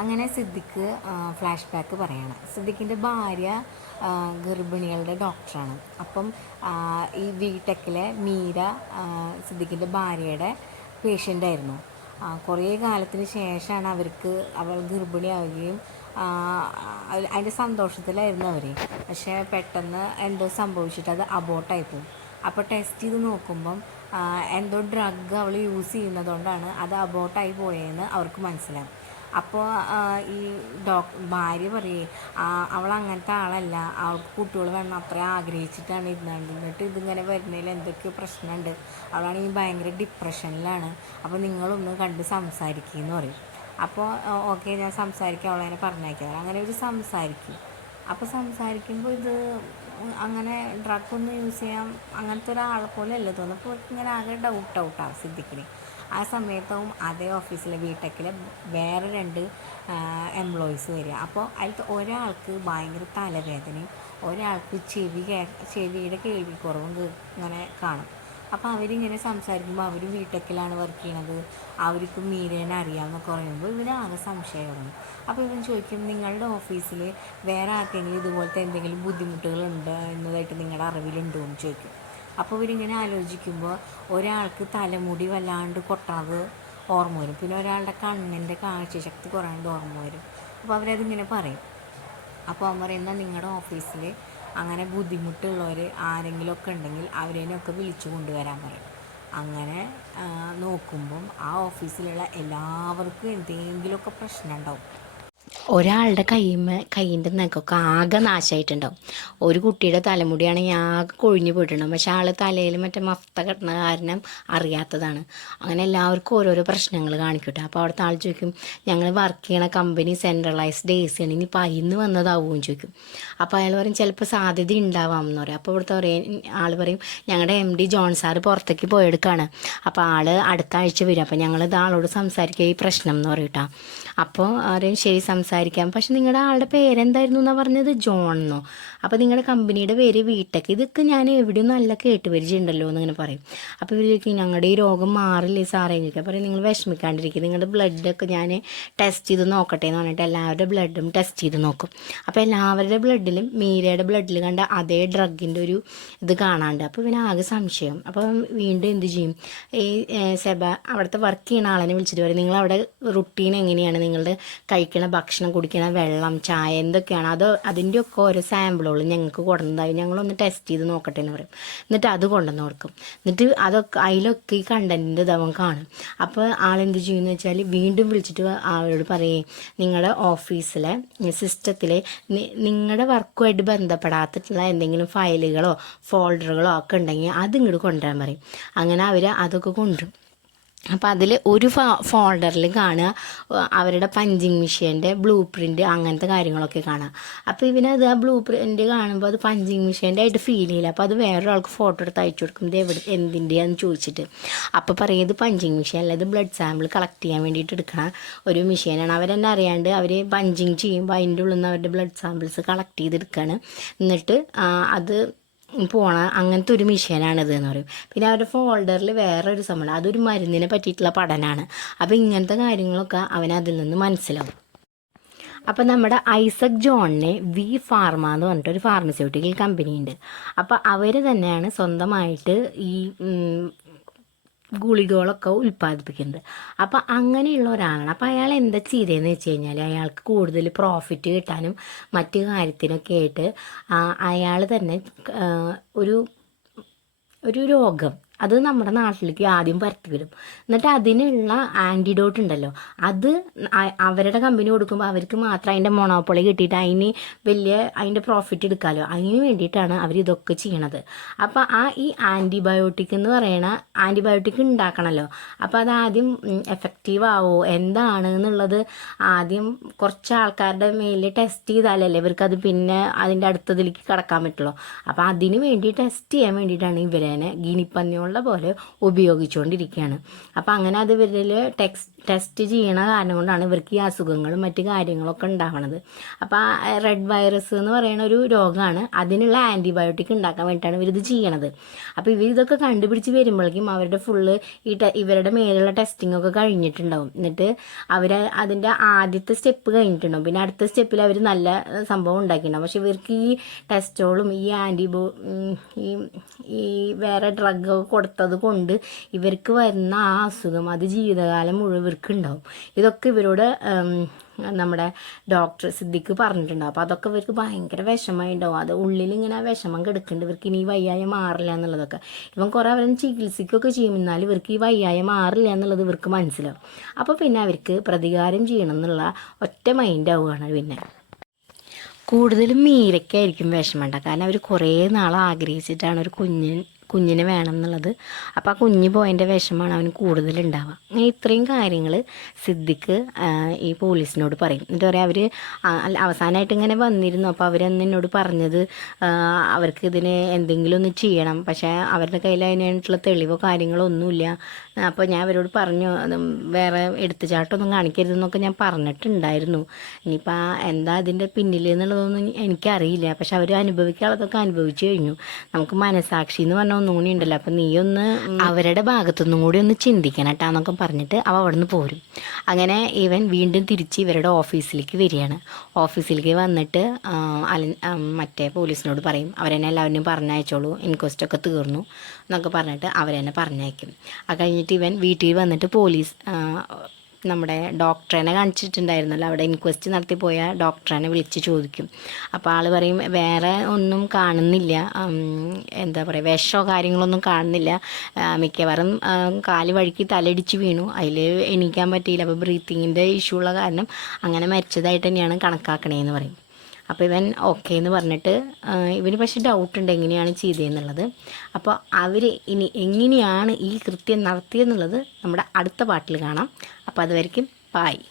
അങ്ങനെ Siddique flash back പറയണം. സിദ്ദിഖിൻ്റെ ഭാര്യ ഗർഭിണികളുടെ ഡോക്ടറാണ്. അപ്പം ഈ VTechലെ മീര സിദ്ദിഖിൻ്റെ ഭാര്യയുടെ പേഷ്യൻ്റായിരുന്നു. കുറേ കാലത്തിന് ശേഷമാണ് അവൾ ഗർഭിണിയാവുകയും അതിൻ്റെ സന്തോഷത്തിലായിരുന്നു അവർ. പക്ഷേ പെട്ടെന്ന് എന്തോ സംഭവിച്ചിട്ട് അത് അബോർട്ടായിപ്പോവും. അപ്പോൾ ടെസ്റ്റ് ചെയ്ത് നോക്കുമ്പം എന്തോ ഡ്രഗ് അവൾ യൂസ് ചെയ്യുന്നതുകൊണ്ടാണ് അത് അബോർട്ടായി പോയതെന്ന് അവർക്ക് മനസ്സിലാവും. അപ്പോൾ ഈ ഭാര്യ പറയേ അവൾ അങ്ങനത്തെ ആളല്ല, അവൾക്ക് കുട്ടികൾ വേണം അത്ര ആഗ്രഹിച്ചിട്ടാണ് എന്നിട്ട് ഇതിങ്ങനെ വരുന്നതിൽ എന്തൊക്കെയോ പ്രശ്നമുണ്ട്, അവളാണെങ്കിൽ ഭയങ്കര ഡിപ്രഷനിലാണ്, അപ്പോൾ നിങ്ങളൊന്ന് കണ്ട് സംസാരിക്കുമെന്ന് പറയും. അപ്പോൾ ഓക്കെ ഞാൻ സംസാരിക്കാം, അവളതിനെ പറഞ്ഞേക്കാം. അങ്ങനെ ഒരു സംസാരിക്കും. അപ്പോൾ സംസാരിക്കുമ്പോൾ ഇത് അങ്ങനെ ഡ്രഗൊന്നും യൂസ് ചെയ്യാൻ അങ്ങനത്തെ ഒരാളെ പോലെ അല്ല തോന്നുന്നു. അപ്പോൾ ഇങ്ങനെ ആകെ ഔട്ടാവും സിദ്ദിഖിന്. ആ സമയത്താവും അതേ ഓഫീസിലെ VTechലെ വേറെ 2 എംപ്ലോയീസ് വരിക. അപ്പോൾ അതിലത്തെ ഒരാൾക്ക് ഭയങ്കര തലവേദനയും ഒരാൾക്ക് ചെവിയുടെ കേൾവിക്കുറവും ഇങ്ങനെ കാണും. അപ്പോൾ അവരിങ്ങനെ സംസാരിക്കുമ്പോൾ അവർ VTechലാണ് വർക്ക് ചെയ്യണത്, അവർക്ക് മീരേനെ അറിയാമെന്നൊക്കെ പറയുമ്പോൾ ഇവരാകെ സംശയം തുടങ്ങും. അപ്പോൾ ഇവൻ ചോദിക്കും, നിങ്ങളുടെ ഓഫീസിൽ വേറെ ആർക്കെങ്കിലും ഇതുപോലത്തെ എന്തെങ്കിലും ബുദ്ധിമുട്ടുകളുണ്ട് എന്നതായിട്ട് നിങ്ങളുടെ അറിവിലുണ്ടോ എന്ന് ചോദിക്കും. അപ്പോൾ ഇവരിങ്ങനെ ആലോചിക്കുമ്പോൾ ഒരാൾക്ക് തലമുടി വല്ലാണ്ട് കൊട്ടണത് ഓർമ്മ വരും, പിന്നെ ഒരാളുടെ കണ്ണിൻ്റെ കാഴ്ചശക്തി കുറയാണ്ട് ഓർമ്മ വരും. അപ്പോൾ അവരതിങ്ങനെ പറയും. അപ്പോൾ അവൻ പറയുന്നത് നിങ്ങളുടെ ഓഫീസിൽ അങ്ങനെ ബുദ്ധിമുട്ടുള്ളവർ ആരെങ്കിലുമൊക്കെ ഉണ്ടെങ്കിൽ അവരേനൊക്കെ വിളിച്ചു കൊണ്ടുവരാൻ പറയും. അങ്ങനെ നോക്കുമ്പം ആ ഓഫീസിലുള്ള എല്ലാവർക്കും എന്തെങ്കിലുമൊക്കെ പ്രശ്നം ഉണ്ടാവും. ഒരാളുടെ കൈയിൻ്റെ നഖമൊക്കെ ആകെ നാശമായിട്ടുണ്ടാവും. ഒരു കുട്ടിയുടെ തലമുടിയാണെങ്കിൽ ആകെ കൊഴിഞ്ഞു പോയിട്ടുണ്ടാവും. പക്ഷെ ആൾ തലയിൽ മറ്റേ മഫ്ത കെട്ടണ കാരണം അറിയാത്തതാണ്. അങ്ങനെ എല്ലാവർക്കും ഓരോരോ പ്രശ്നങ്ങൾ കാണിക്കട്ടെ. അപ്പോൾ അവിടുത്തെ ആൾ ചോദിക്കും, ഞങ്ങൾ വർക്ക് ചെയ്യണ കമ്പനി സെൻട്രലൈസ്ഡ് AC ആണ്, ഇനി പൈന്ന് വന്നതാവുമെന്ന് ചോദിക്കും. അപ്പോൾ അയാൾ പറയും ചിലപ്പോൾ സാധ്യത ഉണ്ടാവാം എന്ന് പറയും. അപ്പോൾ ഇവിടുത്തെ ആൾ പറയും, ഞങ്ങളുടെ MD ജോൺ സാറ് പുറത്തേക്ക് പോയെടുക്കുകയാണ്, അപ്പോൾ ആൾ അടുത്ത ആഴ്ച വരും, അപ്പോൾ ഞങ്ങളിത് ആളോട് സംസാരിക്കുക ഈ പ്രശ്നം എന്ന് പറയട്ടോ. അപ്പോൾ ആരെയും ശരി സംസാരിക്കാം, പക്ഷെ നിങ്ങളുടെ ആളുടെ പേരെന്തായിരുന്നു എന്നാണ് പറഞ്ഞത്, ജോൺ എന്നോ? അപ്പോൾ നിങ്ങളുടെ കമ്പനിയുടെ പേര് VTech, ഇതൊക്കെ ഞാൻ എവിടെയും നല്ല കേട്ടുപരിചയമുണ്ടല്ലോ എന്നിങ്ങനെ പറയും. അപ്പോൾ ഇവർ ചോദിക്കും, ഞങ്ങളുടെ ഈ രോഗം മാറില്ലേ സാറേ എന്ന് ചോദിക്കാം. പറയും, നിങ്ങൾ വിഷമിക്കാണ്ടിരിക്കും, നിങ്ങളുടെ ബ്ലഡൊക്കെ ഞാൻ ടെസ്റ്റ് ചെയ്ത് നോക്കട്ടെ എന്ന് പറഞ്ഞിട്ട് എല്ലാവരുടെ ബ്ലഡും ടെസ്റ്റ് ചെയ്ത് നോക്കും. അപ്പോൾ എല്ലാവരുടെ ബ്ലഡിലും മീരയുടെ ബ്ലഡിൽ കണ്ട അതേ ഡ്രഗിൻ്റെ ഒരു ഇത് കാണാണ്ട്. അപ്പോൾ പിന്നെ ആകെ സംശയം. അപ്പോൾ വീണ്ടും എന്ത് ചെയ്യും, ഈ അവിടുത്തെ വർക്ക് ചെയ്യുന്ന ആളെ വിളിച്ചിട്ട് പറയും, നിങ്ങളവിടെ റുട്ടീൻ എങ്ങനെയാണ്, നിങ്ങളുടെ കഴിക്കണ ഭക്ഷണം, കുടിക്കണ വെള്ളം, ചായ എന്തൊക്കെയാണ്, അതിൻ്റെയൊക്കെ ഓരോ സാമ്പിളുകൾ ഞങ്ങൾക്ക് കൊണ്ടുവന്നതായി, ഞങ്ങളൊന്ന് ടെസ്റ്റ് ചെയ്ത് നോക്കട്ടെ എന്ന് പറയും. എന്നിട്ട് അത് കൊണ്ടുവന്ന് കൊടുക്കും. എന്നിട്ട് അതിലൊക്കെ ഈ കണ്ടൻറ്റിൻ്റെ ഇതവൻ കാണും. അപ്പോൾ ആളെന്ത് ചെയ്യുമെന്ന് വെച്ചാൽ വീണ്ടും വിളിച്ചിട്ട് അവരോട് പറയേ, നിങ്ങളുടെ ഓഫീസിലെ സിസ്റ്റത്തിലെ നിങ്ങളുടെ വർക്കുമായിട്ട് ബന്ധപ്പെടാത്തിട്ടുള്ള എന്തെങ്കിലും ഫയലുകളോ ഫോൾഡറുകളോ ഒക്കെ ഉണ്ടെങ്കിൽ അതിങ്ങോട്ട് കൊണ്ടുവരാൻ പറയും. അങ്ങനെ അവർ അതൊക്കെ കൊണ്ടുവരും. അപ്പോൾ അതിൽ ഒരു ഫോൾഡറിൽ കാണുക അവരുടെ പഞ്ചിങ് മെഷീൻ്റെ ബ്ലൂ പ്രിൻ്റ് അങ്ങനത്തെ കാര്യങ്ങളൊക്കെ കാണാം. അപ്പോൾ ഇവനത് ആ ബ്ലൂ പ്രിൻ്റ് കാണുമ്പോൾ അത് പഞ്ചിങ് മെഷീൻ്റെ ആയിട്ട് ഫീൽ ചെയ്യില്ല. അപ്പോൾ അത് വേറൊരാൾക്ക് ഫോട്ടോ എടുത്ത് അയച്ചു കൊടുക്കും, ഇത് എന്തിൻ്റെയാണെന്ന് ചോദിച്ചിട്ട്. അപ്പോൾ പറയും, ഇത് പഞ്ചിങ് മെഷീൻ അല്ല, ഇത് ബ്ലഡ് സാമ്പിൾ കളക്ട് ചെയ്യാൻ വേണ്ടിയിട്ട് എടുക്കണ ഒരു മെഷീനാണ്. അവരെന്നെ അറിയാണ്ട് അവർ പഞ്ചിങ് ചെയ്യുമ്പോൾ അതിൻ്റെ ഉള്ളിൽ നിന്ന് അവരുടെ ബ്ലഡ് സാമ്പിൾസ് കളക്ട് ചെയ്തെടുക്കുകയാണ്. എന്നിട്ട് അത് പോണ അങ്ങനത്തെ ഒരു മെഷീനാണിത് എന്ന് പറയും. പിന്നെ അവരുടെ ഫോൾഡറിൽ വേറൊരു സംഭവം, അതൊരു മരുന്നിനെ പറ്റിയിട്ടുള്ള പഠനമാണ്. അപ്പോൾ ഇങ്ങനത്തെ കാര്യങ്ങളൊക്കെ അവനതിൽ നിന്ന് മനസ്സിലാവും. അപ്പോൾ നമ്മുടെ ഐസക് ജോണിനെ V-Pharma എന്ന് പറഞ്ഞിട്ടൊരു ഫാർമസ്യൂട്ടിക്കൽ കമ്പനിയുണ്ട്. അപ്പോൾ അവർ തന്നെയാണ് സ്വന്തമായിട്ട് ഈ ഗുളികകളൊക്കെ ഉൽപ്പാദിപ്പിക്കുന്നത്. അപ്പോൾ അങ്ങനെയുള്ള ഒരാളാണ്. അപ്പോൾ അയാൾ എന്താ ചെയ്തതെന്ന് വെച്ച് കഴിഞ്ഞാൽ, അയാൾക്ക് കൂടുതൽ പ്രോഫിറ്റ് കിട്ടാനും മറ്റു കാര്യത്തിനൊക്കെ ആയിട്ട് അയാൾ തന്നെ ഒരു രോഗം അത് നമ്മുടെ നാട്ടിലേക്ക് ആദ്യം പരത്തി വരും. എന്നിട്ട് അതിനുള്ള ആൻറ്റിഡോട്ട് ഉണ്ടല്ലോ, അത് അവരുടെ കമ്പനി കൊടുക്കുമ്പോൾ അവർക്ക് മാത്രം അതിൻ്റെ മൊണോപ്പൊളി കിട്ടിയിട്ട് അതിൻ്റെ പ്രോഫിറ്റ് എടുക്കാമല്ലോ, അതിന് വേണ്ടിയിട്ടാണ് അവരിതൊക്കെ ചെയ്യണത്. അപ്പോൾ ഈ ആൻറ്റിബയോട്ടിക് എന്ന് പറയണ ആൻറ്റിബയോട്ടിക് ഉണ്ടാക്കണമല്ലോ. അപ്പോൾ അതാദ്യം എഫക്റ്റീവ് ആവോ എന്താണ് എന്നുള്ളത് ആദ്യം കുറച്ച് ആൾക്കാരുടെ മേലിൽ ടെസ്റ്റ് ചെയ്താലല്ലേ ഇവർക്കത് പിന്നെ അതിൻ്റെ അടുത്തതിലേക്ക് കടക്കാൻ പറ്റുള്ളൂ. അപ്പോൾ അതിന് വേണ്ടി ടെസ്റ്റ് ചെയ്യാൻ വേണ്ടിയിട്ടാണ് ഇവരേനെ ഗിനിപ്പന്നിയോളം ഉള്ള പോലെ ഉപയോഗിച്ചുകൊണ്ടിരിക്കുകയാണ്. അപ്പോൾ അങ്ങനെ അത് ഇവരിൽ ടെസ്റ്റ് ചെയ്യണ കാരണം കൊണ്ടാണ് ഇവർക്ക് ഈ അസുഖങ്ങളും മറ്റു കാര്യങ്ങളൊക്കെ ഉണ്ടാവണത്. അപ്പോൾ റെഡ് വൈറസ് എന്ന് പറയുന്ന ഒരു രോഗമാണ്. അതിനുള്ള ആൻറ്റിബയോട്ടിക് ഉണ്ടാക്കാൻ വേണ്ടിയിട്ടാണ് ഇവരിത് ചെയ്യണത്. അപ്പോൾ ഇതൊക്കെ കണ്ടുപിടിച്ച് വരുമ്പോഴേക്കും അവരുടെ ഫുള്ള് ഇവരുടെ മേലുള്ള ടെസ്റ്റിംഗ് ഒക്കെ കഴിഞ്ഞിട്ടുണ്ടാവും. എന്നിട്ട് അവർ അതിൻ്റെ ആദ്യത്തെ സ്റ്റെപ്പ് കഴിഞ്ഞിട്ടുണ്ടാവും. പിന്നെ അടുത്ത സ്റ്റെപ്പിൽ അവർ നല്ല സംഭവം ഉണ്ടാക്കിയിട്ടുണ്ടാവും. പക്ഷെ ഇവർക്ക് ഈ ടെസ്റ്റോളും ഈ ഈ വേറെ ഡ്രഗ് കൊടുത്തത് കൊണ്ട് ഇവർക്ക് വരുന്ന ആ അസുഖം അത് ജീവിതകാലം മുഴുവൻ ഇവർക്ക് ഉണ്ടാവും. ഇതൊക്കെ ഇവരോട് നമ്മുടെ ഡോക്ടർ സിദ്ദിഖ് പറഞ്ഞിട്ടുണ്ടാവും. അപ്പോൾ അതൊക്കെ ഇവർക്ക് ഭയങ്കര വിഷമമായി ഉണ്ടാവും. അത് ഉള്ളിൽ ഇങ്ങനെ വിഷമം കിടക്കുന്നുണ്ട്. ഇവർക്ക് ഇനി വയ്യായ മാറില്ല എന്നുള്ളതൊക്കെ. ഇവൻ കുറേ അവരും ചികിത്സിക്കുകയൊക്കെ ചെയ്യും. എന്നാലും ഇവർക്ക് ഈ വയ്യായ മാറില്ല എന്നുള്ളത് ഇവർക്ക് മനസ്സിലാവും. അപ്പോൾ പിന്നെ അവർക്ക് പ്രതികാരം ചെയ്യണം എന്നുള്ള ഒറ്റ മൈൻഡ് ആവുകയാണ്. പിന്നെ കൂടുതലും മീരയ്ക്കായിരിക്കും വിഷമമുണ്ട. കാരണം അവർ കുറേ നാൾ ആഗ്രഹിച്ചിട്ടാണ് ഒരു കുഞ്ഞിനെ വേണം എന്നുള്ളത്. അപ്പോൾ ആ കുഞ്ഞ് പോയതിൻ്റെ വിഷമമാണ് അവന് കൂടുതലുണ്ടാവുക. അങ്ങനെ ഇത്രയും കാര്യങ്ങൾ സിദ്ദിഖ് ഈ പോലീസിനോട് പറയും. എന്നിട്ട് പറയാം അവർ അവസാനമായിട്ട് ഇങ്ങനെ വന്നിരുന്നു. അപ്പോൾ അവരന്ന് എന്നോട് പറഞ്ഞത് അവർക്ക് ഇതിന് എന്തെങ്കിലും ഒന്ന് ചെയ്യണം, പക്ഷേ അവരുടെ കയ്യിൽ അതിനായിട്ടുള്ള തെളിവോ കാര്യങ്ങളോ ഒന്നുമില്ല. അപ്പോൾ ഞാൻ അവരോട് പറഞ്ഞു വേറെ എടുത്തുചാട്ടമൊന്നും കാണിക്കരുതെന്നൊക്കെ ഞാൻ പറഞ്ഞിട്ടുണ്ടായിരുന്നു. ഇനിയിപ്പോൾ എന്താ അതിൻ്റെ പിന്നിൽ എന്നുള്ളതൊന്നും എനിക്കറിയില്ല. പക്ഷെ അവർ അനുഭവിക്കാനുള്ളതൊക്കെ അനുഭവിച്ചു കഴിഞ്ഞു. നമുക്ക് മനസാക്ഷി എന്ന് പറഞ്ഞാൽ ഒന്നുകൂടി ഉണ്ടല്ലോ. അപ്പം നീ ഒന്ന് അവരുടെ ഭാഗത്തുനിന്നും കൂടി ഒന്ന് ചിന്തിക്കണം കേട്ടോ എന്നൊക്കെ പറഞ്ഞിട്ട് അവ അവിടെ നിന്ന് പോരും. അങ്ങനെ ഇവൻ വീണ്ടും തിരിച്ച് ഇവരുടെ ഓഫീസിലേക്ക് വരികയാണ്. ഓഫീസിലേക്ക് വന്നിട്ട് മറ്റേ പോലീസിനോട് പറയും അവരെന്നെ എല്ലാവരും പറഞ്ഞയച്ചോളൂ, ഇൻക്വസ്റ്റൊക്കെ തീർന്നു എന്നൊക്കെ പറഞ്ഞിട്ട് അവരെന്നെ പറഞ്ഞയക്കും. അത് കഴിഞ്ഞിട്ട് ഇവൻ വീട്ടിൽ വന്നിട്ട് നമ്മുടെ ഡോക്ടറിനെ കാണിച്ചിട്ടുണ്ടായിരുന്നല്ലോ, അവിടെ ഇൻക്വസ്റ്റ് നടത്തി പോയ ഡോക്ടറിനെ വിളിച്ച് ചോദിക്കും. അപ്പോൾ ആൾ പറയും വേറെ ഒന്നും കാണുന്നില്ല, എന്താ പറയുക വിഷമോ കാര്യങ്ങളൊന്നും കാണുന്നില്ല, മിക്കവാറും കാല് വഴുക്കി തലയിടിച്ച് വീണു, അതിൽ എണീക്കാൻ പറ്റിയില്ല, അപ്പോൾ ബ്രീത്തിങ്ങിൻ്റെ ഇഷ്യൂ ഉള്ള കാരണം അങ്ങനെ മരിച്ചതായിട്ട് തന്നെയാണ് കണക്കാക്കണേന്ന് പറയും. അപ്പോൾ ഇവൻ ഓക്കെ എന്ന് പറഞ്ഞിട്ട് ഇവന് പക്ഷേ ഡൗട്ടുണ്ട് എങ്ങനെയാണ് ചെയ്തതെന്നുള്ളത്. അപ്പോൾ അവർ ഇനി എങ്ങനെയാണ് ഈ കൃത്യം നടത്തിയെന്നുള്ളത് നമ്മുടെ അടുത്ത പാട്ടിൽ കാണാം. അപ്പോൾ അതുവരെയ്ക്കും ബായ്.